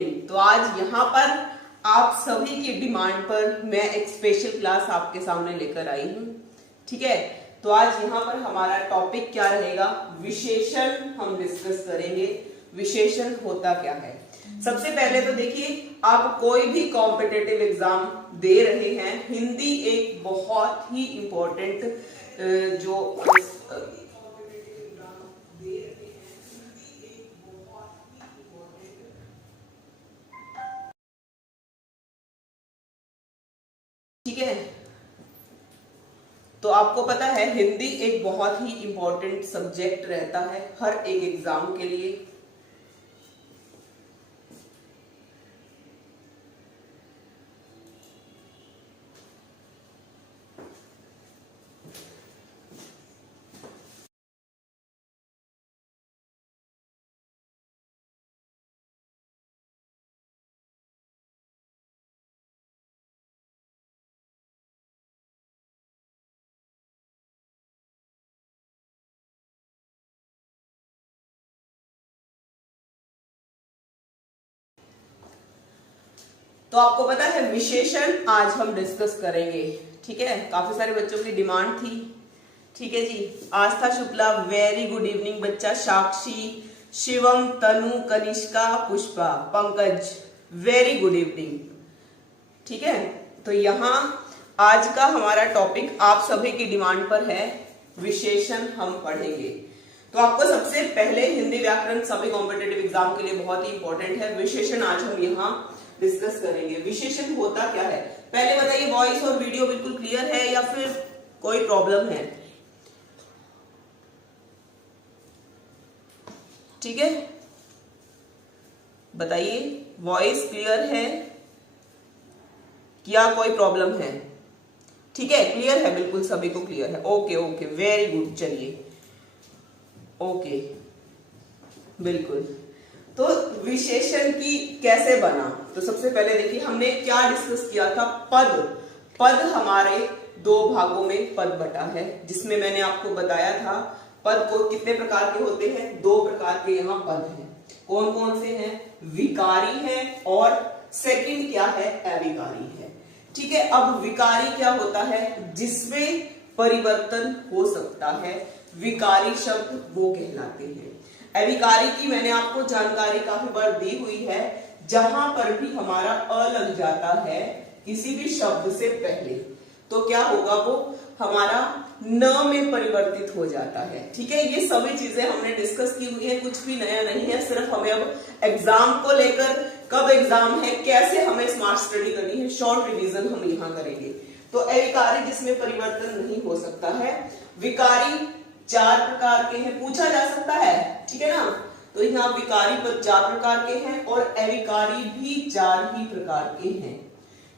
तो आज यहाँ पर आप सभी की डिमांड पर मैं एक स्पेशल क्लास आपके सामने लेकर आई हूँ। ठीक है, तो आज यहाँ पर हमारा टॉपिक क्या रहेगा, विशेषण हम डिस्कस करेंगे। विशेषण होता क्या है? सबसे पहले तो देखिए, आप कोई भी कॉम्पिटिटिव एग्जाम दे रहे हैं, हिंदी एक बहुत ही इंपॉर्टेंट जो ठीक है, तो आपको पता है हिंदी एक बहुत ही इंपॉर्टेंट सब्जेक्ट रहता है हर एक एग्जाम के लिए। तो आपको पता है विशेषण आज हम डिस्कस करेंगे। ठीक है, काफी सारे बच्चों की डिमांड थी। ठीक है जी, Aastha Shukla very good evening बच्चा, Sakshi, Shivam, Tanu, Kanishka, Pushpa, Pankaj very good evening. ठीक है, तो यहाँ आज का हमारा टॉपिक आप सभी की डिमांड पर है, विशेषण हम पढ़ेंगे। तो आपको सबसे पहले हिंदी व्याकरण सभी कॉम्पिटिटिव एग्जाम के लिए बहुत ही इंपॉर्टेंट है। विशेषण आज हम यहाँ डिस्कस करेंगे। विशेषण होता क्या है, पहले बताइए, वॉइस और वीडियो बिल्कुल क्लियर है या फिर कोई प्रॉब्लम है? ठीक है, बताइए, वॉइस क्लियर है या कोई प्रॉब्लम है? ठीक है, क्लियर है, बिल्कुल सभी को क्लियर है। Okay okay, very good. चलिए, ओके, बिल्कुल। तो विशेषण की कैसे बना, तो सबसे पहले देखिए हमने क्या डिस्कस किया था, पद। पद हमारे दो भागों में पद बटा है, जिसमें मैंने आपको बताया था पद को कितने प्रकार के होते हैं, दो प्रकार के यहाँ पद हैं। कौन कौन से हैं? विकारी है और सेकंड क्या है, अविकारी है। ठीक है, अब विकारी क्या होता है, जिसमें परिवर्तन हो सकता है, विकारी शब्द वो कहलाते हैं। अविकारी की मैंने आपको जानकारी काफी बार दी हुई है, जहां पर भी हमारा अ लग जाता है किसी भी शब्द से पहले, तो क्या होगा, वो हमारा न में परिवर्तित हो जाता है। ठीक है, ये सभी चीजें हमने डिस्कस की हुई है, कुछ भी नया नहीं है, सिर्फ हमें अब एग्जाम को लेकर, कब एग्जाम है, कैसे हमें स्मार्ट स्टडी करनी है, शॉर्ट रिवीजन हम यहाँ करेंगे। तो अविकारी जिसमें परिवर्तन नहीं हो सकता है। विकारी चार प्रकार के हैं, पूछा जा सकता है। ठीक है ना, तो यहाँ विकारी पद चार प्रकार के हैं और अविकारी भी चार ही प्रकार के हैं।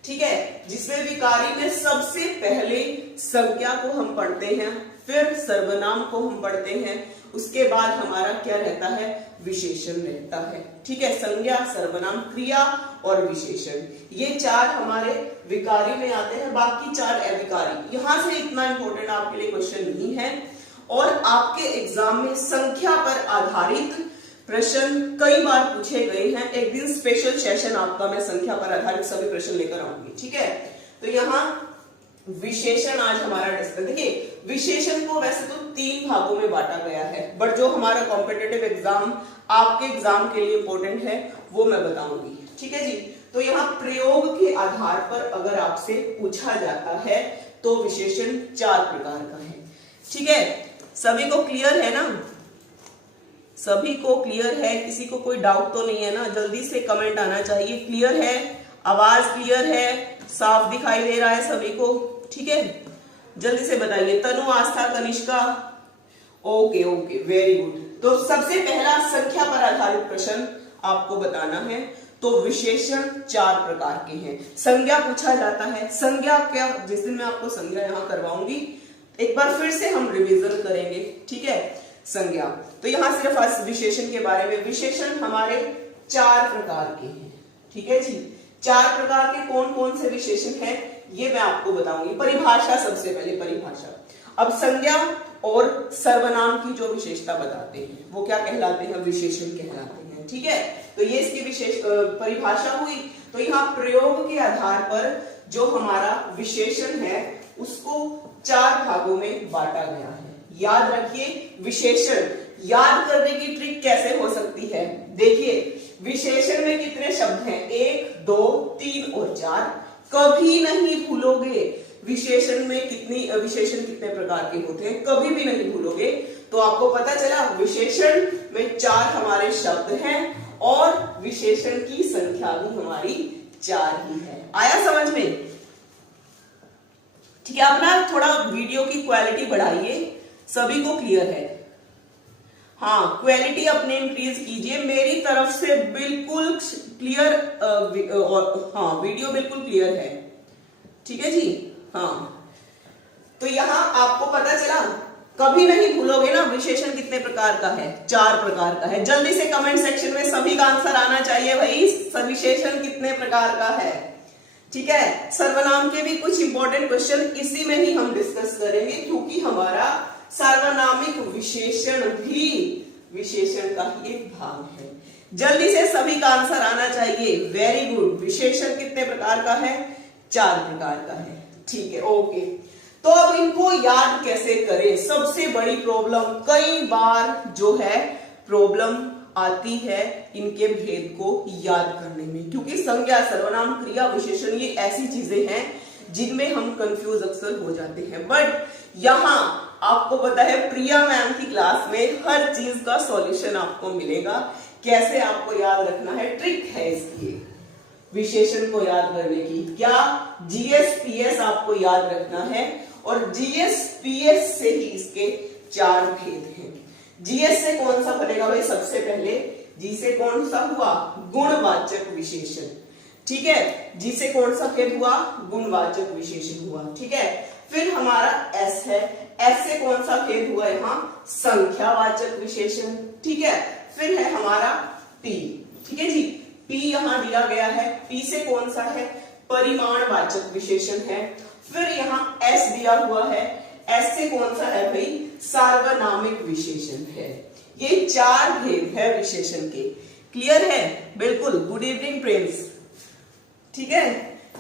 ठीक है, जिसमें विकारी में सबसे पहले संज्ञा को हम पढ़ते हैं, फिर सर्वनाम को हम पढ़ते हैं, उसके बाद हमारा क्या रहता है, विशेषण रहता है। ठीक है, संज्ञा, सर्वनाम, क्रिया और विशेषण, ये चार हमारे विकारी में आते हैं, बाकी चार अविकारी। यहां से इतना इंपॉर्टेंट आपके लिए क्वेश्चन नहीं है, और आपके एग्जाम में संख्या पर आधारित प्रश्न कई बार पूछे गए हैं। एक दिन स्पेशल सेशन आपका मैं संख्या पर आधारित सभी प्रश्न लेकर आऊंगी। ठीक है, तो यहाँ विशेषण आज हमारा डिस्कस। देखिए, विशेषण को वैसे तो तीन भागों में बांटा गया है, बट जो हमारा कॉम्पिटिटिव एग्जाम आपके एग्जाम के लिए इंपॉर्टेंट है वो मैं बताऊंगी। ठीक है जी, तो यहाँ प्रयोग के आधार पर अगर आपसे पूछा जाता है तो विशेषण चार प्रकार का है। ठीक है, सभी को क्लियर है ना? सभी को क्लियर है, किसी को कोई डाउट तो नहीं है ना? जल्दी से कमेंट आना चाहिए। क्लियर है, आवाज क्लियर है, साफ दिखाई दे रहा है सभी को? ठीक है, जल्दी से बताइए। Tanu, Aastha, Kanishka, okay okay, very good. तो सबसे पहला संख्या पर आधारित प्रश्न आपको बताना है। तो विशेषण चार प्रकार के हैं। संज्ञा पूछा जाता है, संज्ञा क्या, जिस दिन मैं आपको संज्ञा यहाँ करवाऊंगी, एक बार फिर से हम रिवीजन करेंगे। ठीक है, संज्ञा, तो यहां सिर्फ आज विशेषण के बारे में। विशेषण हमारे चार प्रकार के हैं। ठीक है जी, चार प्रकार के कौन कौन से विशेषण हैं ये मैं आपको बताऊंगी। परिभाषा, सबसे पहले परिभाषा। अब संज्ञा और सर्वनाम की जो विशेषता बताते हैं वो क्या कहलाते हैं, विशेषण कहलाते हैं। हैं। ठीक है, तो ये इसकी विशेष परिभाषा हुई। तो यहाँ प्रयोग के आधार पर जो हमारा विशेषण है उसको 4 भागों में बांटा गया है। याद रखिए, विशेषण याद करने की ट्रिक कैसे हो सकती है। देखिए, विशेषण में कितने शब्द हैं, 1, 2, 3 और 4। कभी नहीं भूलोगे विशेषण में विशेषण कितने प्रकार के होते हैं, कभी भी नहीं भूलोगे। तो आपको पता चला विशेषण में 4 हमारे शब्द हैं और विशेषण की संख्या भी हमारी 4 ही है। आया समझ में? ठीक है, अपना थोड़ा वीडियो की क्वालिटी बढ़ाइए, सभी को क्लियर है? हाँ, क्वालिटी अपने इंक्रीज कीजिए, मेरी तरफ से बिल्कुल क्लियर। हाँ, वीडियो बिल्कुल क्लियर है। ठीक है जी। हाँ, तो यहां आपको पता चला, कभी नहीं भूलोगे ना विशेषण कितने प्रकार का है, 4 प्रकार का है। जल्दी से कमेंट सेक्शन में सभी का आंसर आना चाहिए भाई, विशेषण कितने प्रकार का है। ठीक है, सर्वनाम के भी कुछ इंपॉर्टेंट क्वेश्चन इसी में ही हम डिस्कस करेंगे, क्योंकि हमारा सार्वनामिक विशेषण भी विशेषण का ही एक भाग है। जल्दी से सभी का आंसर आना चाहिए। Very good. विशेषण कितने प्रकार का है? 4 प्रकार का है। ठीक है, ओके। तो अब इनको याद कैसे करें, सबसे बड़ी प्रॉब्लम। कई बार जो है प्रॉब्लम आती है इनके भेद को याद करने में, क्योंकि संज्ञा, सर्वनाम, क्रिया, विशेषण ये ऐसी चीजें हैं जिनमें हम कंफ्यूज अक्सर हो जाते हैं। बट यहां आपको पता है प्रिया मैम की क्लास में हर चीज का सॉल्यूशन आपको मिलेगा। कैसे आपको याद रखना है, ट्रिक है इसकी, विशेषण को याद करने की। क्या? जीएस-पीएस आपको याद रखना है, और जीएस-पीएस से ही इसके 4 भेद हैं। जीएस से कौन सा बनेगा भाई? सबसे पहले जी से कौन सा हुआ? गुणवाचक विशेषण। ठीक है, जी से कौन सा भेद हुआ? गुणवाचक विशेषण हुआ। ठीक है, फिर हमारा एस है, एस से कौन सा भेद हुआ यहाँ? संख्यावाचक विशेषण। ठीक है, फिर है हमारा पी। ठीक है जी, पी यहां दिया गया है, पी से कौन सा है? परिमाणवाचक विशेषण है। फिर यहाँ एस दिया हुआ है, एस से कौन सा है भाई? सार्वनामिक विशेषण है। ये 4 भेद है विशेषण के। क्लियर है? बिल्कुल। Good evening friends. ठीक है,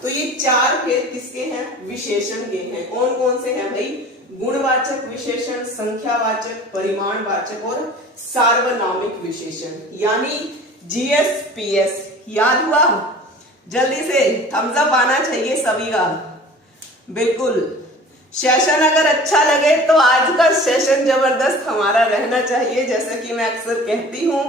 तो ये 4 भेद किसके हैं? विशेषण के हैं। कौन कौन से हैं भाई? गुणवाचक विशेषण, संख्यावाचक, परिमाणवाचक और सार्वनामिक विशेषण, यानी जीएस-पीएस। याद हुआ? जल्दी से थम्स अप आना चाहिए सभी का। बिल्कुल। सेशन अगर अच्छा लगे तो आज का सेशन जबरदस्त हमारा रहना चाहिए, जैसा कि मैं अक्सर कहती हूं।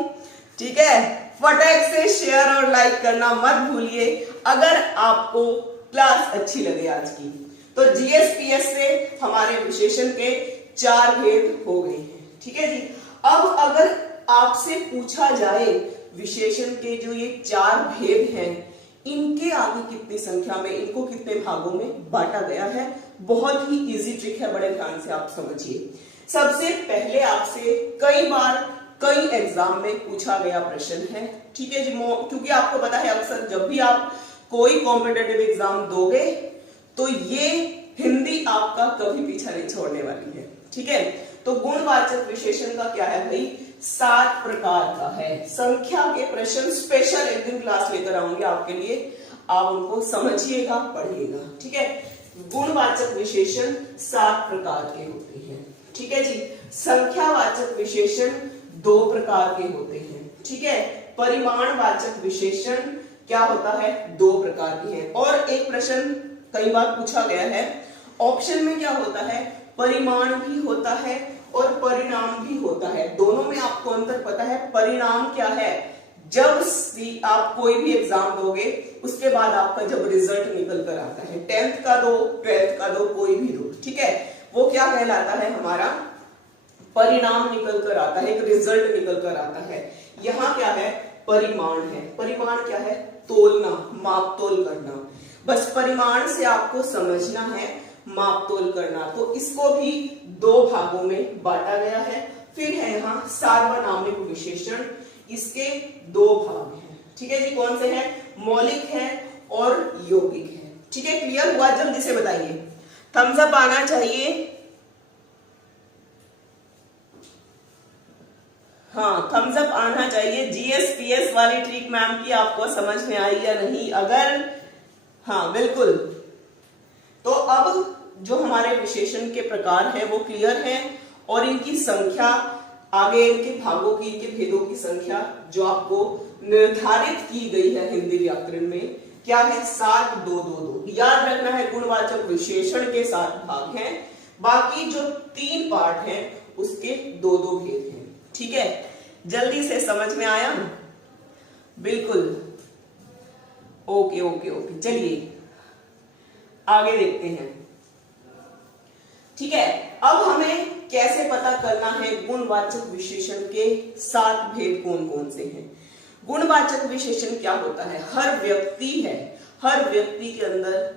ठीक है, फटाक से शेयर और लाइक करना मत भूलिए अगर आपको क्लास अच्छी लगे आज की। तो जीएस-पीएस से हमारे विशेषण के 4 भेद हो गए हैं। ठीक है जी। अब अगर आपसे पूछा जाए विशेषण के जो ये 4 भेद हैं, इनके आगे कितनी संख्या में, इनको कितने भागों में बांटा गया है, बहुत ही इजी ट्रिक है, बड़े ध्यान से आप समझिए। सबसे पहले आपसे कई बार कई एग्जाम में पूछा गया प्रश्न है। ठीक है जी, क्योंकि आपको पता है अक्सर जब भी आप कोई कॉम्पिटेटिव एग्जाम दोगे तो ये हिंदी आपका कभी पीछा नहीं छोड़ने वाली है। ठीक है, तो गुणवाचक विशेषण का क्या है भाई? 7 प्रकार का है। संख्या के प्रश्न स्पेशल एक दिन क्लास लेकर आऊंगे आपके लिए, आप उनको समझिएगा, पढ़िएगा। ठीक है, गुणवाचक विशेषण 7 प्रकार के होते हैं। ठीक है जी। संख्यावाचक विशेषण 2 प्रकार के होते हैं। ठीक है, परिमाणवाचक विशेषण क्या होता है? 2 प्रकार के हैं। और एक प्रश्न कई बार पूछा गया है, ऑप्शन में क्या होता है? परिमाण भी होता है और परिणाम भी होता है। दोनों में आपको अंतर पता है? परिणाम क्या है? जब आप कोई भी एग्जाम दोगे उसके बाद आपका जब रिजल्ट निकल कर आता है, 10th का दो, 12th का दो, कोई भी दो, ठीक है, वो क्या कहलाता है? हमारा परिणाम निकल कर आता है, एक रिजल्ट निकल कर आता है। यहाँ क्या है? परिमाण है। परिमाण क्या है? तोलना, माप तोल करना। बस परिमाण से आपको समझना है माप तोल करना। तो इसको भी 2 भागों में बांटा गया है। फिर है यहाँ सार्वनामिक विशेषण, इसके 2 भाग हैं। ठीक है जी, कौन से हैं? मौलिक है और यौगिक है। ठीक है, क्लियर हुआ? जल्दी से बताइए, थम्स अप आना चाहिए। हाँ, थम्स अप आना चाहिए। जीएसपीएस वाली ट्रिक मैम की आपको समझ में आई या नहीं? अगर हाँ बिल्कुल। तो अब जो हमारे विशेषण के प्रकार हैं वो क्लियर हैं, और इनकी संख्या, आगे इनके भागों की, इनके भेदों की संख्या जो आपको निर्धारित की गई है हिंदी व्याकरण में, क्या है? 7 2 2 2। याद रखना है गुणवाचक विशेषण के 7 भाग हैं, बाकी जो 3 पार्ट हैं उसके 2 2 भेद हैं। ठीक है, जल्दी से समझ में आया? बिल्कुल, ओके ओके ओके। चलिए आगे देखते हैं। ठीक है, अब हमें कैसे पता करना है गुणवाचक विशेषण के 7 भेद कौन कौन से हैं? गुणवाचक विशेषण क्या होता है? हर व्यक्ति है, हर व्यक्ति के अंदर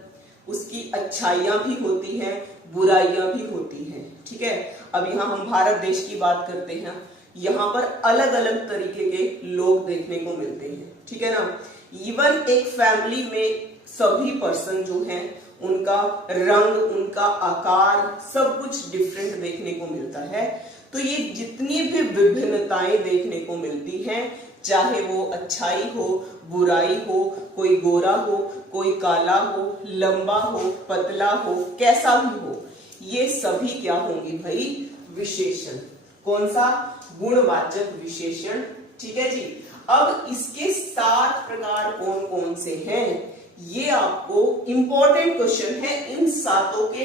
उसकी अच्छाइयां भी होती हैं, बुराइयां भी होती हैं। ठीक है, अब यहाँ हम भारत देश की बात करते हैं, यहाँ पर अलग अलग तरीके के लोग देखने को मिलते हैं। ठीक है ना? इवन एक फैमिली में सभी पर्सन जो हैं उनका रंग, उनका आकार, सब कुछ डिफरेंट देखने को मिलता है। तो ये जितनी भी विभिन्नताएं देखने को मिलती हैं, चाहे वो अच्छाई हो, बुराई हो, कोई गोरा हो, कोई काला हो, लंबा हो, पतला हो, कैसा भी हो, ये सभी क्या होंगी भाई? विशेषण। कौन सा? गुणवाचक विशेषण। ठीक है जी। अब इसके 7 प्रकार कौन कौन से हैं, ये आपको इंपॉर्टेंट क्वेश्चन है। इन 7 के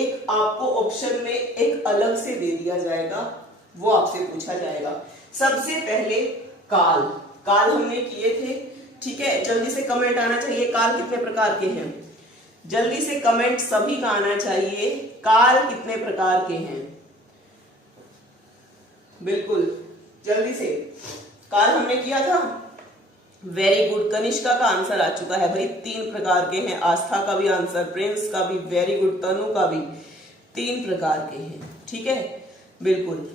एक आपको ऑप्शन में एक अलग से दे दिया जाएगा, वो आपसे पूछा जाएगा। सबसे पहले काल। काल हमने किए थे। ठीक है, जल्दी से कमेंट आना चाहिए, काल कितने प्रकार के हैं? जल्दी से कमेंट सभी का आना चाहिए, काल कितने प्रकार के हैं? बिल्कुल, जल्दी से। काल हमने किया था। वेरी गुड, कनिष्का का आंसर आ चुका है भाई। 3 प्रकार के हैं। आस्था का भी आंसर, प्रिंस का भी, वेरी गुड, तनु का भी 3 प्रकार के हैं। ठीक है, बिल्कुल।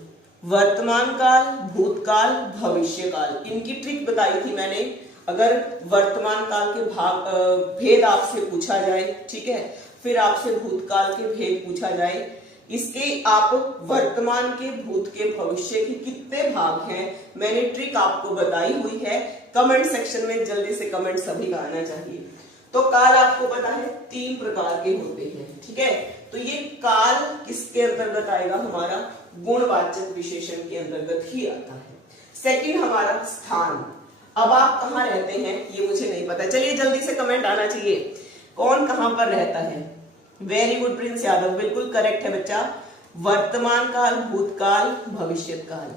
वर्तमान काल, भूतकाल, भविष्य काल, इनकी ट्रिक बताई थी मैंने। अगर वर्तमान काल के भेद आपसे पूछा जाए, ठीक है, फिर आपसे भूतकाल के भेद पूछा जाए, इसके आप वर्तमान के, भूत के, भविष्य के कितने भाग हैं, मैंने ट्रिक आपको बताई हुई है। कमेंट सेक्शन में जल्दी से कमेंट सभी का आना चाहिए। तो काल आपको पता है 3 प्रकार के होते हैं। ठीक है, तो ये काल किसके अंतर्गत आएगा? हमारा गुणवाचक विशेषण के अंतर्गत ही आता है। सेकंड हमारा स्थान। अब आप कहाँ रहते हैं ये मुझे नहीं पता, चलिए जल्दी से कमेंट आना चाहिए, कौन कहां पर रहता है? वेरी गुड प्रिंस यादव, बिल्कुल करेक्ट है बच्चा। वर्तमान काल, भूतकाल, भविष्य काल।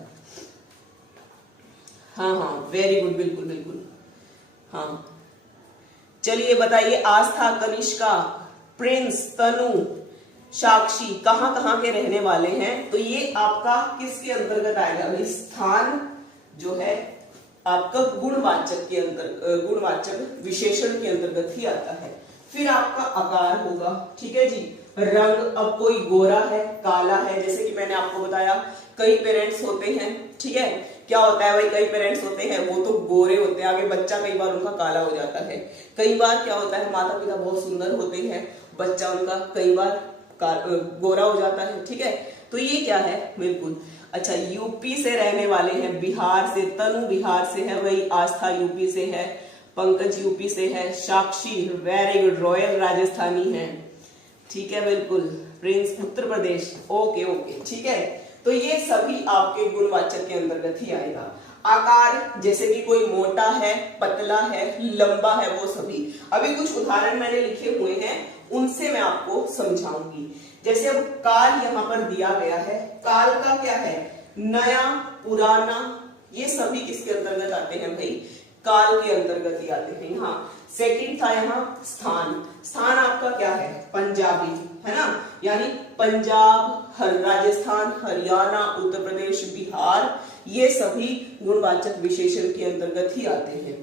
हाँ हाँ, वेरी गुड, बिल्कुल बिल्कुल। हाँ, चलिए बताइए, आस्था, कनिष्का, प्रिंस, तनु, साक्षी कहां कहां के रहने वाले हैं? तो ये आपका किसके अंतर्गत आएगा भाई? स्थान जो है आपका गुणवाचक के गुणवाचक विशेषण के अंतर्गत ही आता है। फिर आपका आकार होगा। ठीक है जी। रंग, अब कोई गोरा है, काला है, जैसे कि मैंने आपको बताया कई पेरेंट्स होते हैं। ठीक है, क्या होता है भाई? कई पेरेंट्स होते हैं वो तो गोरे होते हैं, आगे बच्चा कई बार उनका काला हो जाता है। कई बार क्या होता है, माता पिता बहुत सुंदर होते हैं, बच्चा उनका कई बार गोरा हो जाता है। ठीक है, तो ये क्या है? बिल्कुल। अच्छा, यूपी से रहने वाले हैं, बिहार से, तनु बिहार से है, वही आस्था यूपी से है, पंकज यूपी से है, साक्षी वेरी गुड रॉयल राजस्थानी है। ठीक है, बिल्कुल। Prince Uttar Pradesh, okay okay, ठीक है। तो ये सभी आपके गुणवाचक के अंतर्गत ही आएगा। आकार, जैसे कि कोई मोटा है, पतला है, लंबा है, वो सभी। अभी कुछ उदाहरण मैंने लिखे हुए हैं, उनसे मैं आपको समझाऊंगी। जैसे अब काल यहाँ पर दिया गया है, काल का क्या है? नया, पुराना, ये सभी किसके अंतर्गत आते हैं भाई? काल के अंतर्गत ही आते हैं। यहाँ सेकंड था यहाँ स्थान। स्थान आपका क्या है? पंजाबी, है ना, यानी पंजाब, राजस्थान, हरियाणा, उत्तर प्रदेश, बिहार, ये सभी गुणवाचक विशेषण के अंतर्गत ही आते हैं।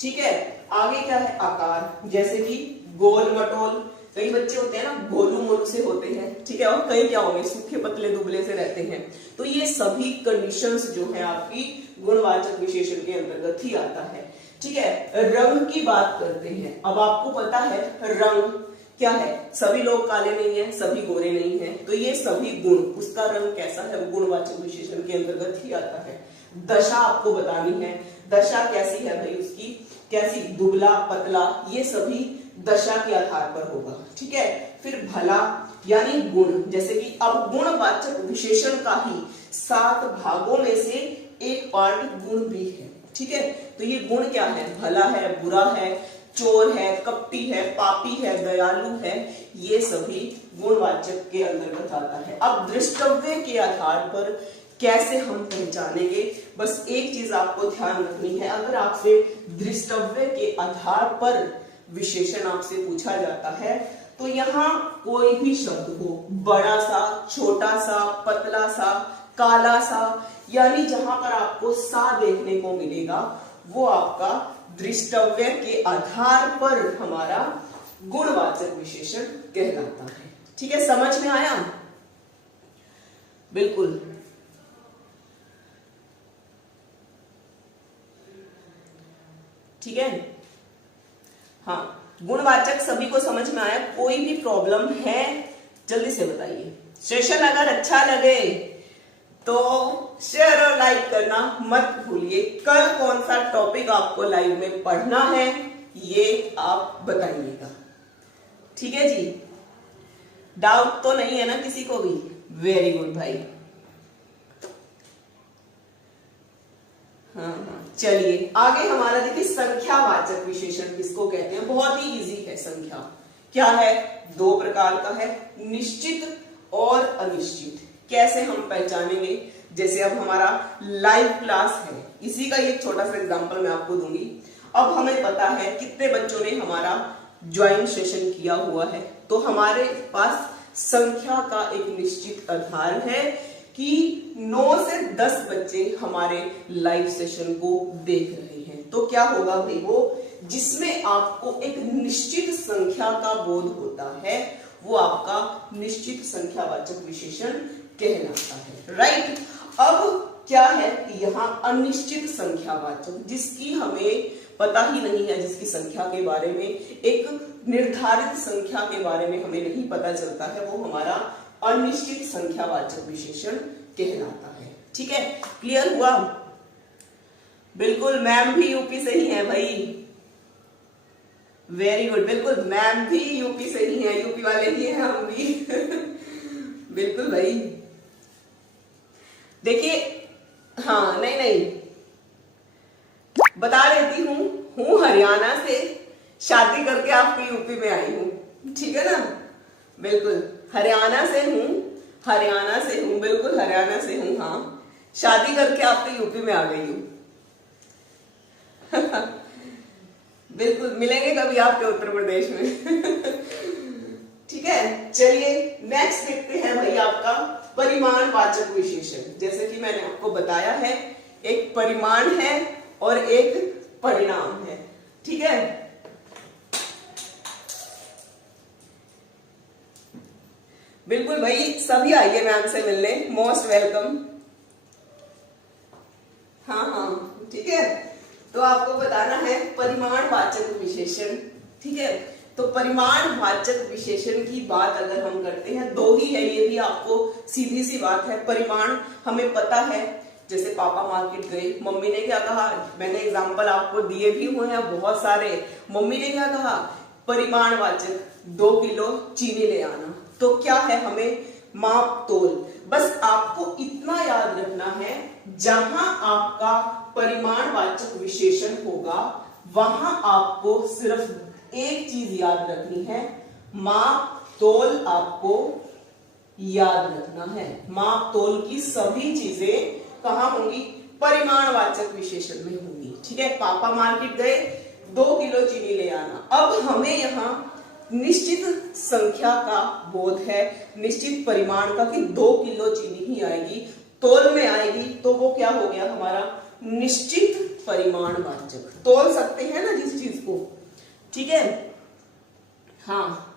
ठीक है, आगे क्या है? आकार, जैसे कि गोल मटोल, कई बच्चे होते हैं ना गोलू मोलू से होते हैं। ठीक है, और कई क्या होंगे? सूखे पतले दुबले से रहते हैं। तो ये सभी कंडीशंस जो है आपकी गुणवाचक विशेषण के अंतर्गत ही आता है। ठीक है, रंग की बात करते हैं। अब आपको पता है रंग क्या है? सभी लोग काले नहीं है, सभी गोरे नहीं है, तो ये सभी गुण, उसका रंग कैसा है, वो गुणवाचक विशेषण के अंतर्गत ही आता है। दशा आपको बतानी है, दशा कैसी है भाई उसकी, कैसी, दुबला पतला, ये सभी दशा के आधार पर होगा। ठीक है, फिर भला यानी गुण, जैसे कि अब गुणवाचक विशेषण का ही 7 भागों में से एक पार्ट गुण भी है। ठीक है, तो ये गुण क्या है, भला है, बुरा है, चोर है, कपटी है, पापी है, दयालु है, ये सभी गुणवाचक के अंतर्गत आता है। अब दृष्टव्य के आधार पर कैसे हम पहचानेंगे, बस एक चीज आपको ध्यान रखनी है, अगर आपसे दृष्टव्य के आधार पर विशेषण आपसे पूछा जाता है तो यहाँ कोई भी शब्द हो, बड़ा सा, छोटा सा, पतला सा, काला सा, यानी जहां पर आपको सा देखने को मिलेगा वो आपका दृष्टव्य के आधार पर हमारा गुणवाचक विशेषण कहलाता है। ठीक है, समझ में आया? बिल्कुल। ठीक है, हाँ, गुणवाचक सभी को समझ में आया? कोई भी प्रॉब्लम है जल्दी से बताइए। सेशन अगर अच्छा लगे तो शेयर और लाइक करना मत भूलिए। कल कौन सा टॉपिक आपको लाइव में पढ़ना है ये आप बताइएगा। ठीक है जी, डाउट तो नहीं है ना किसी को भी? वेरी गुड भाई। हाँ, चलिए आगे हमारा देखिए संख्यावाचक विशेषण किसको कहते हैं। बहुत ही इजी है। संख्या क्या है, 2 प्रकार का है, निश्चित और अनिश्चित। कैसे हम पहचानेंगे, जैसे अब हमारा लाइव क्लास है, इसी का एक छोटा सा एग्जांपल मैं आपको दूंगी। अब हमें पता है कितने बच्चों ने हमारा ज्वाइन सेशन किया हुआ है, तो हमारे पास संख्या का एक निश्चित आधार है कि 9 से 10 बच्चे हमारे लाइव सेशन को देख रहे हैं। तो क्या होगा भाई, वो जिसमें आपको एक निश्चित संख्या का बोध होता है वो आपका निश्चित संख्यावाचक विशेषण कहलाता है। राइट, अब क्या है कि यहाँ अनिश्चित संख्यावाचक, जिसकी हमें पता ही नहीं है, जिसकी संख्या के बारे में, एक निर्धारित संख्या के बारे में हमें नहीं पता चलता है, वो हमारा अनिश्चित संख्यावाचक विशेषण कहलाता है। ठीक है, क्लियर हुआ? बिल्कुल, मैम भी यूपी से ही है भाई। वेरी गुड, बिल्कुल, मैम भी यूपी से ही है, यूपी वाले ही हैं हम भी। बिल्कुल भाई। देखिए, हाँ, नहीं बता देती हूँ हरियाणा से, शादी करके आपकी यूपी में आई हूँ। ठीक है ना? बिल्कुल, हरियाणा से हूँ, बिल्कुल हरियाणा से हूँ। हाँ, शादी करके आपके यूपी में आ गई हूँ। बिल्कुल, मिलेंगे कभी आपके उत्तर प्रदेश में। ठीक है, चलिए नेक्स्ट देखते हैं भाई आपका परिमाणवाचक विशेषण। जैसे कि मैंने आपको बताया है, एक परिमाण है और एक परिणाम है। ठीक है, बिल्कुल भाई, सभी आइए मैम से मिलने, मोस्ट वेलकम। हाँ, ठीक है, तो आपको बताना है परिमाणवाचक विशेषण। ठीक है, तो परिमाणवाचक विशेषण की बात अगर हम करते हैं, 2 ही है, ये भी आपको सीधी सी बात है। परिमाण हमें पता है, जैसे पापा मार्केट गए, मम्मी ने क्या कहा, मैंने एग्जांपल आपको दिए भी हुए हैं बहुत सारे। मम्मी ने क्या कहा, परिमाणवाचक 2 किलो चीनी ले आना। तो क्या है, हमें माप तोल, बस आपको इतना याद रखना है, जहां आपका परिमाणवाचक विशेषण होगा वहां आपको सिर्फ एक चीज याद रखनी है, माप तोल आपको याद रखना है। माप तोल की सभी चीजें कहां होंगी, परिमाणवाचक विशेषण में होंगी। ठीक है, पापा मार्केट गए, 2 किलो चीनी ले आना। अब हमें यहाँ निश्चित संख्या का बोध है, निश्चित परिमाण का, कि 2 किलो चीनी ही आएगी, तोल में आएगी, तो वो क्या हो गया हमारा निश्चित परिमाणवाचक। तोल सकते हैं ना जिस चीज को। ठीक है, हाँ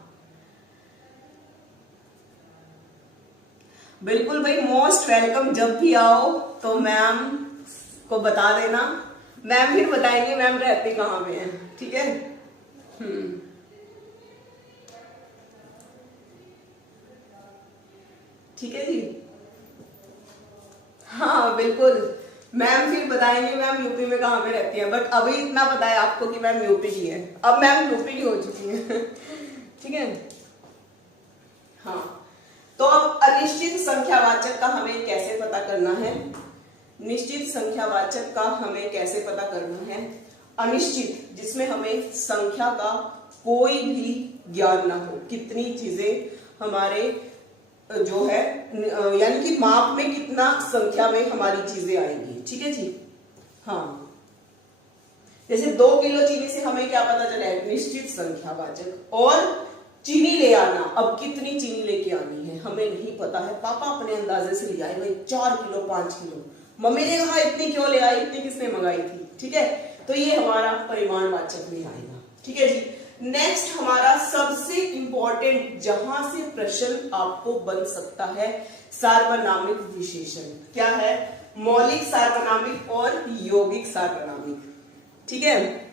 बिल्कुल भाई, मोस्ट वेलकम। जब भी आओ तो मैम को बता देना, मैम फिर बताएंगे मैम रहते कहाँ पे हैं। ठीक है, ठीक है जी। हाँ बिल्कुल, मैम फिर बताएंगे मैम यूपी में कहाँ पे रहती है, बट अभी इतना पता है आपको कि मैम यूपी की है, अब मैम यूपी की हो चुकी है। ठीक है, हाँ। तो अब अनिश्चित संख्यावाचक का हमें कैसे पता करना है? निश्चित संख्यावाचक का हमें कैसे पता करना है? अनिश्चित, जिसमें हमें संख्या का कोई भी ज्ञान ना हो, कितनी चीजें हमारे जो है यानी कि माप में कितना संख्या में हमारी चीजें आएंगी। ठीक है जी, हाँ। जैसे 2 किलो चीनी से हमें क्या पता चला है? निश्चित संख्यावाचक। और चीनी ले आना, अब कितनी चीनी लेके आनी है हमें नहीं पता है, पापा अपने अंदाजे से ले आए भाई 4 किलो 5 किलो, मम्मी ने कहा इतनी क्यों ले आई, इतनी किसने मंगाई थी। ठीक है, तो ये हमारा परिमाणवाचक में आएगा। ठीक है जी, नेक्स्ट हमारा सबसे इंपॉर्टेंट जहां से प्रश्न आपको बन सकता है, सार्वनामिक विशेषण। क्या है? मौलिक सार्वनामिक और यौगिक सार्वनामिक। ठीक है,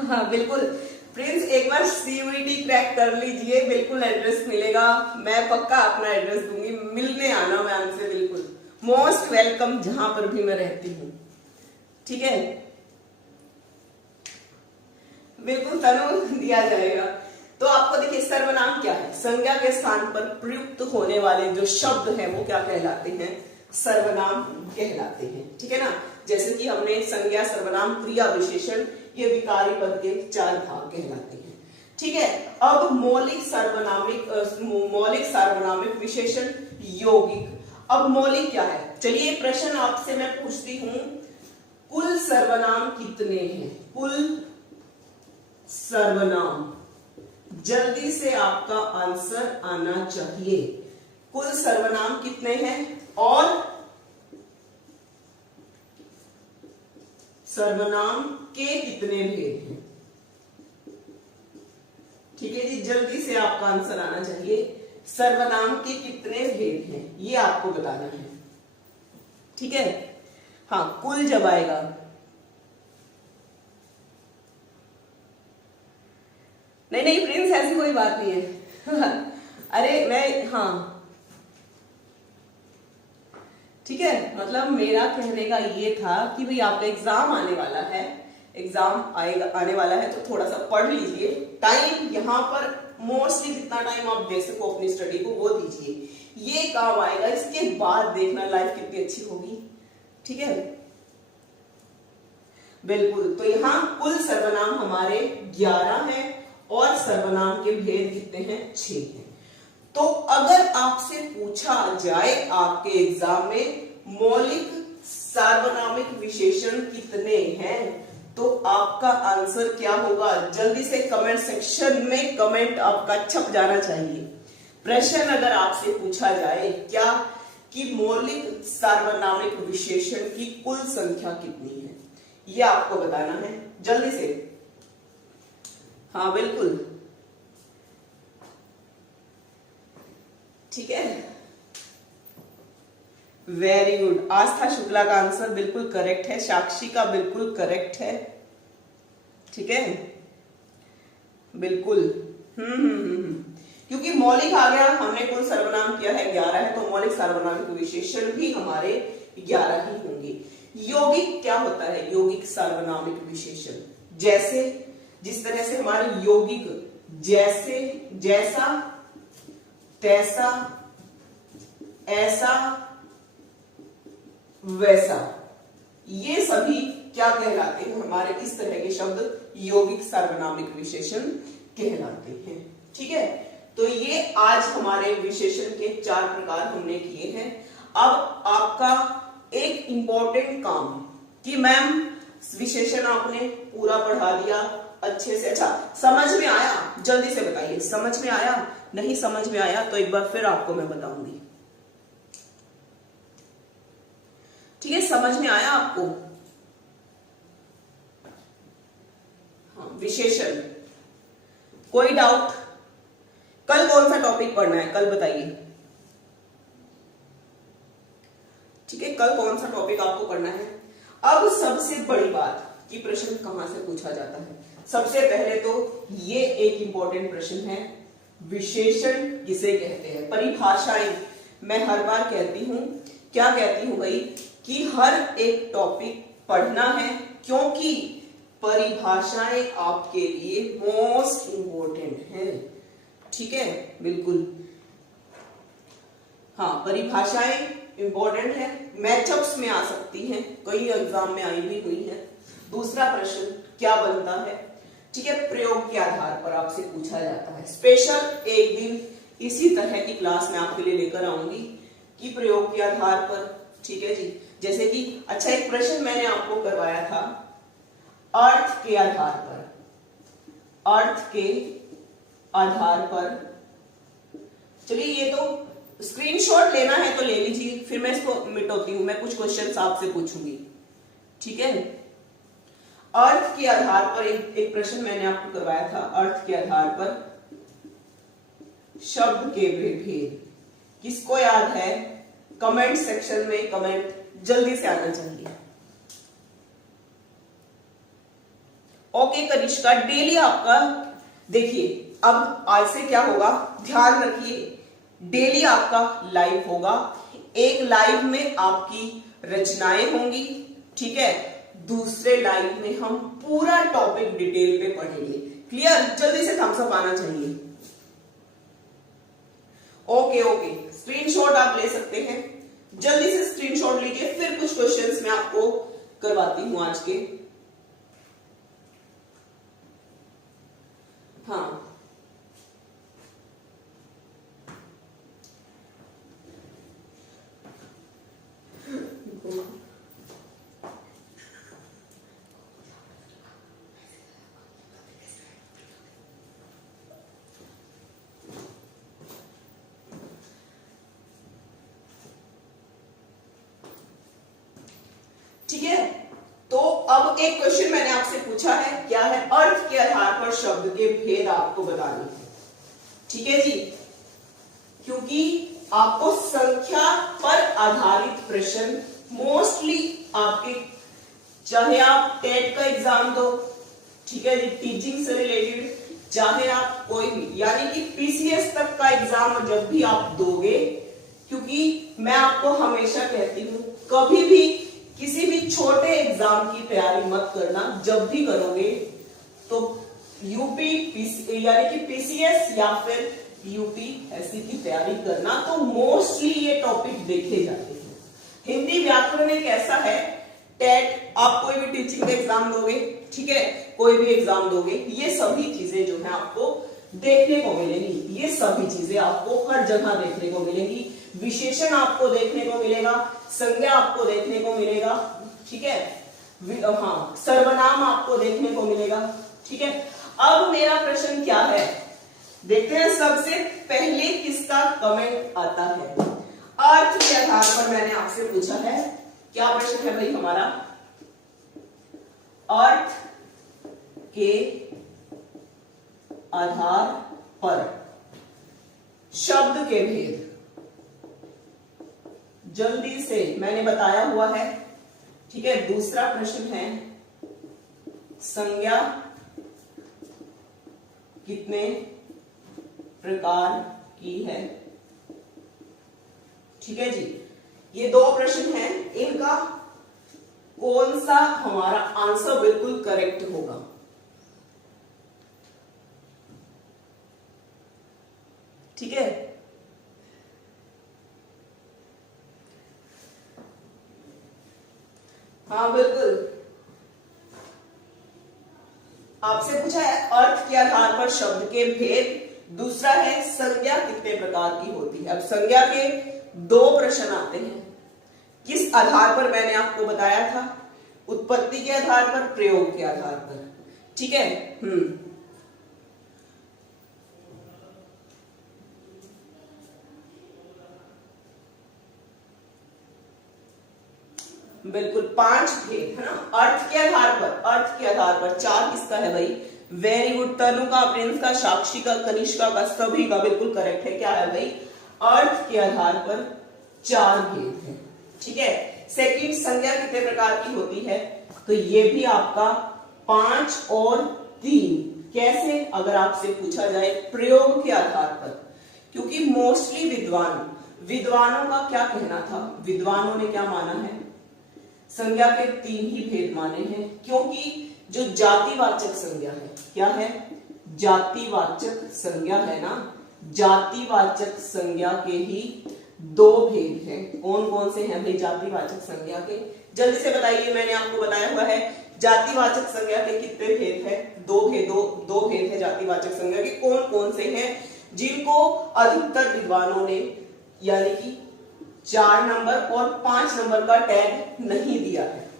हाँ बिल्कुल प्रिंस, एक बार सीयूईटी क्रैक कर लीजिए, बिल्कुल एड्रेस मिलेगा, मैं पक्का अपना एड्रेस दूंगी, मिलने आना मैम से, बिल्कुल मोस्ट वेलकम जहां पर भी मैं रहती हूँ। ठीक है, बिल्कुल तनु दिया जाएगा। तो आपको देखिए सर्वनाम क्या है? संज्ञा के स्थान पर प्रयुक्त होने वाले जो शब्द हैं वो क्या कहलाते हैं? सर्वनाम कहलाते हैं। ठीक है ना, जैसे कि हमने संज्ञा, सर्वनाम, क्रिया, विशेषण, ये विकारी पद के 4 भाग कहलाते हैं। ठीक है, अब मौलिक सार्वनामिक विशेषण, यौगिक। अब मौलिक क्या है? चलिए प्रश्न आपसे मैं पूछती हूं, कुल सर्वनाम कितने हैं? कुल सर्वनाम, जल्दी से आपका आंसर आना चाहिए। कुल सर्वनाम कितने हैं और सर्वनाम के कितने भेद हैं? ठीक है जी, जल्दी से आपका आंसर आना चाहिए। सर्वनाम के कितने भेद हैं ये आपको बताना है। ठीक है, हाँ कुल जब आएगा, नहीं प्रिंस ऐसी कोई बात नहीं है। अरे मैं, हाँ ठीक है, मतलब मेरा कहने का ये था कि भाई आपका एग्जाम आने वाला है, एग्जाम आने वाला है तो थोड़ा सा पढ़ लीजिए। टाइम यहाँ पर मोस्टली जितना टाइम आप दे सको अपनी स्टडी को वो दीजिए, ये काम आएगा। इसके बाद देखना लाइफ कितनी अच्छी होगी। ठीक है, बिल्कुल। तो यहाँ कुल सर्वनाम हमारे 11 हैं और सर्वनाम के भेद कितने हैं? 6 हैं। तो अगर आपसे पूछा जाए आपके एग्जाम में मौलिक सार्वनामिक विशेषण कितने हैं, तो आपका आंसर क्या होगा? जल्दी से कमेंट सेक्शन में कमेंट आपका छप जाना चाहिए। प्रश्न अगर आपसे पूछा जाए क्या कि मौलिक सार्वनामिक विशेषण की कुल संख्या कितनी है, यह आपको बताना है जल्दी से। हाँ बिल्कुल, ठीक है, वेरी गुड। आस्था शुक्ला का आंसर बिल्कुल करेक्ट है, साक्षी का बिल्कुल करेक्ट है। ठीक है, बिल्कुल। क्योंकि मौलिक आ गया, हमने कुल सर्वनाम किया है 11 है, तो मौलिक सार्वनामिक विशेषण भी हमारे 11 ही होंगे। यौगिक क्या होता है? यौगिक सार्वनामिक विशेषण, जैसे जिस तरह से हमारे यौगिक जैसे, जैसा, तैसा, ऐसा, वैसा, ये सभी क्या कहलाते हैं? हमारे इस तरह के शब्द यौगिक सार्वनामिक विशेषण कहलाते हैं। ठीक है, तो ये आज हमारे विशेषण के 4 प्रकार हमने किए हैं। अब आपका एक इंपॉर्टेंट काम कि मैम विशेषण आपने पूरा पढ़ा दिया अच्छे से, अच्छा समझ में आया? जल्दी से बताइए, समझ में आया? नहीं समझ में आया तो एक बार फिर आपको मैं बताऊंगी। ठीक है, समझ में आया आपको? हाँ, विशेषण, कोई डाउट? कल कौन सा टॉपिक पढ़ना है, कल बताइए। ठीक है, कल कौन सा टॉपिक आपको पढ़ना है? अब सबसे बड़ी बात कि प्रश्न कहां से पूछा जाता है। सबसे पहले तो ये एक इंपॉर्टेंट प्रश्न है, विशेषण किसे कहते हैं? परिभाषाएं मैं हर बार कहती हूं, क्या कहती हूं भाई, कि हर एक टॉपिक पढ़ना है, क्योंकि परिभाषाएं आपके लिए मोस्ट इंपॉर्टेंट है। ठीक है, बिल्कुल। हाँ, परिभाषाएं इंपॉर्टेंट है, मैचअप्स में आ सकती हैं, कई एग्जाम में आई भी हुई है। दूसरा प्रश्न क्या बनता है? ठीक है, प्रयोग के आधार पर आपसे पूछा जाता है। स्पेशल एक दिन इसी तरह की क्लास में आपके लिए लेकर आऊंगी कि प्रयोग के आधार पर। ठीक है जी, जैसे कि अच्छा एक प्रश्न मैंने आपको करवाया था अर्थ के आधार पर, अर्थ के आधार पर। चलिए ये तो स्क्रीनशॉट लेना है तो ले लीजिए, फिर मैं इसको मिटाती हूं, मैं कुछ क्वेश्चंस आपसे पूछूंगी। ठीक है, अर्थ के आधार पर एक प्रश्न मैंने आपको करवाया था, अर्थ के आधार पर शब्द के भेद। किसको याद है? कमेंट सेक्शन में कमेंट जल्दी से आना चाहिए। ओके कनिष्का, डेली आपका देखिए, अब आज से क्या होगा, ध्यान रखिए, डेली आपका लाइव होगा। एक लाइव में आपकी रचनाएं होंगी, ठीक है, दूसरे लाइव में हम पूरा टॉपिक डिटेल पे पढ़ेंगे। क्लियर? जल्दी से थम्स अप आना चाहिए। ओके ओके, स्क्रीनशॉट आप ले सकते हैं, जल्दी से स्क्रीनशॉट लीजिए, फिर कुछ क्वेश्चंस मैं आपको करवाती हूं आज के। हाँ, ठीक है, तो अब एक क्वेश्चन मैंने आपसे पूछा है, क्या है? अर्थ के आधार पर शब्द के भेद आपको बताने हैं। ठीक है जी, क्योंकि आपको संख्या पर आधारित प्रश्न मोस्टली आपके, चाहे आप टेट का एग्जाम दो, ठीक है जी, टीचिंग से रिलेटेड, चाहे आप कोई भी, यानी कि पीसीएस तक का एग्जाम जब भी आप दोगे, क्योंकि मैं आपको हमेशा कहती हूं कभी भी किसी भी छोटे एग्जाम की तैयारी मत करना, जब भी करोगे तो यूपी यानी कि पीसीएस या फिर यूपीएससी की तैयारी करना, तो मोस्टली ये टॉपिक देखे जाते हैं। हिंदी व्याकरण एक ऐसा है, टेट आप कोई भी टीचिंग का एग्जाम दोगे, ठीक है, कोई भी एग्जाम दोगे, ये सभी चीजें जो है आपको देखने को मिलेंगी, ये सभी चीजें आपको हर जगह देखने को मिलेंगी। विशेषण आपको देखने को मिलेगा, संज्ञा आपको देखने को मिलेगा, ठीक है, हाँ, सर्वनाम आपको देखने को मिलेगा। ठीक है, अब मेरा प्रश्न क्या है, देखते हैं सबसे पहले किसका कमेंट आता है। अर्थ के आधार पर मैंने आपसे पूछा है, क्या प्रश्न है भाई हमारा? अर्थ के आधार पर शब्द के भेद, जल्दी से, मैंने बताया हुआ है। ठीक है, दूसरा प्रश्न है संज्ञा कितने प्रकार की है। ठीक है जी, ये दो प्रश्न हैं, इनका कौन सा हमारा आंसर बिल्कुल करेक्ट होगा? ठीक है, हाँ बिल्कुल, आपसे पूछा है अर्थ के आधार पर शब्द के भेद, दूसरा है संज्ञा कितने प्रकार की होती है। अब संज्ञा के दो प्रश्न आते हैं, किस आधार पर मैंने आपको बताया था? उत्पत्ति के आधार पर, प्रयोग के आधार पर। ठीक है, बिल्कुल 5 भेद है ना, अर्थ के आधार पर, अर्थ के आधार पर। 4 किसका है भाई? वेरी गुड, तनु का, प्रिंस का, साक्षी का, कनिष्का का, सभी का बिल्कुल करेक्ट है। क्या है भाई? अर्थ के आधार पर 4 भेद है। ठीक है, सेकंड, संज्ञा कितने प्रकार की होती है? तो ये भी आपका 5 और 3, कैसे, अगर आपसे पूछा जाए प्रयोग के आधार पर, क्योंकि मोस्टली विद्वानों का क्या कहना था, विद्वानों ने क्या माना है, संज्ञा के 3 ही भेद माने हैं, क्योंकि जो जातिवाचक संज्ञा है, क्या है, जातिवाचक संज्ञा है ना, जातिवाचक संज्ञा के ही 2 भेद हैं। कौन कौन से हैं भाई जातिवाचक संज्ञा के, जल्दी से बताइए। मैंने आपको बताया हुआ है जातिवाचक संज्ञा के कितने भेद हैं, 2 भेद है जातिवाचक संज्ञा के। कौन कौन से हैं, जिनको अधिकतर विद्वानों ने यानी कि 4 नंबर और 5 नंबर का टैग नहीं दिया है।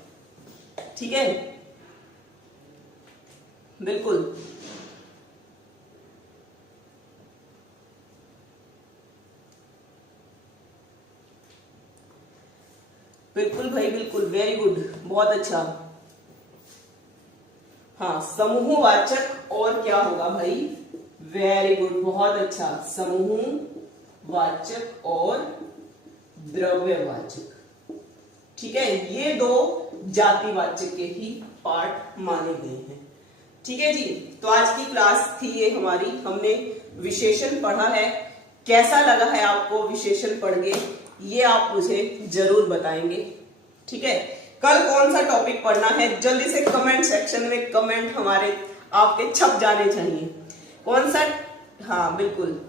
ठीक है, बिल्कुल बिल्कुल भाई, बिल्कुल, वेरी गुड, बहुत अच्छा। हाँ, समूहवाचक और क्या होगा भाई, वेरी गुड, बहुत अच्छा, समूहवाचक और द्रव्यवाचक। ठीक है, ये 2 जातिवाचक के ही पार्ट माने गए हैं। ठीक है जी, तो आज की क्लास थी ये हमारी, हमने विशेषण पढ़ा है। कैसा लगा है आपको विशेषण पढ़ के, ये आप मुझे जरूर बताएंगे। ठीक है, कल कौन सा टॉपिक पढ़ना है, जल्दी से कमेंट सेक्शन में कमेंट हमारे आपके छप जाने चाहिए। कौन सा, हाँ बिल्कुल,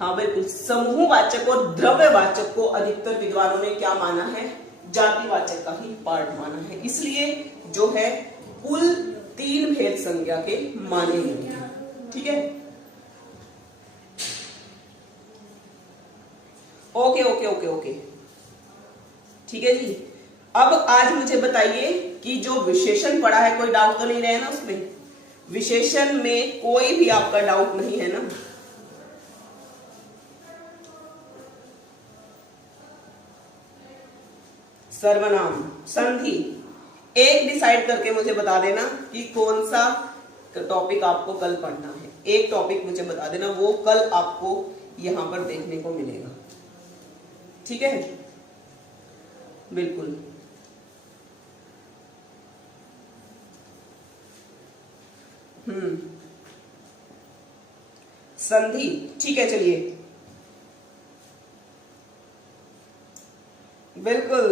हाँ बिल्कुल, समूहवाचक और द्रव्यवाचक को अधिकतर विद्वानों ने क्या माना है, जातिवाचक का ही पार्ट माना है, इसलिए जो है कुल 3 भेद संज्ञा के माने गए हैं। ठीक है, ओके ओके ओके ओके, ठीक है जी। अब आज मुझे बताइए कि जो विशेषण पढ़ा है, कोई डाउट तो नहीं रहे ना उसमें, विशेषण में कोई भी आपका डाउट नहीं है ना। सर्वनाम, संधि, एक डिसाइड करके मुझे बता देना कि कौन सा टॉपिक आपको कल पढ़ना है। एक टॉपिक मुझे बता देना, वो कल आपको यहां पर देखने को मिलेगा। ठीक है, बिल्कुल, संधि, ठीक है, चलिए, बिल्कुल,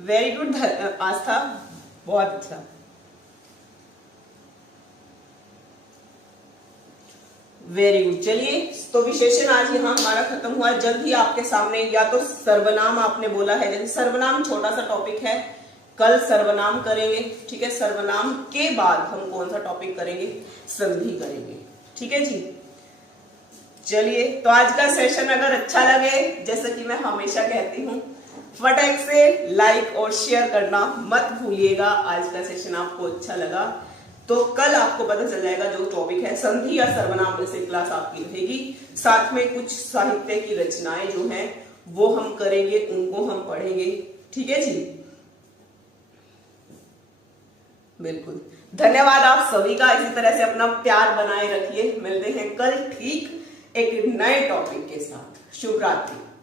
वेरी गुड आस्था, बहुत अच्छा, वेरी गुड। चलिए, तो विशेषण आज यहाँ हमारा खत्म हुआ। जल्द ही आपके सामने या तो सर्वनाम, आपने बोला है, जैसे सर्वनाम छोटा सा टॉपिक है, कल सर्वनाम करेंगे। ठीक है, सर्वनाम के बाद हम कौन सा टॉपिक करेंगे, संधि करेंगे। ठीक है जी, चलिए, तो आज का सेशन अगर अच्छा लगे, जैसे कि मैं हमेशा कहती हूँ, फटाक से लाइक और शेयर करना मत भूलिएगा। आज का सेशन आपको अच्छा लगा तो कल आपको पता चल जाएगा जो टॉपिक है संधि या सर्वनाम में से क्लास आपकी रहेगी। साथ में कुछ साहित्य की रचनाएं जो हैं वो हम करेंगे, उनको हम पढ़ेंगे। ठीक है जी, बिल्कुल, धन्यवाद आप सभी का। इसी तरह से अपना प्यार बनाए रखिए। मिलते हैं कल ठीक एक नए टॉपिक के साथ। शुभ रात्रि।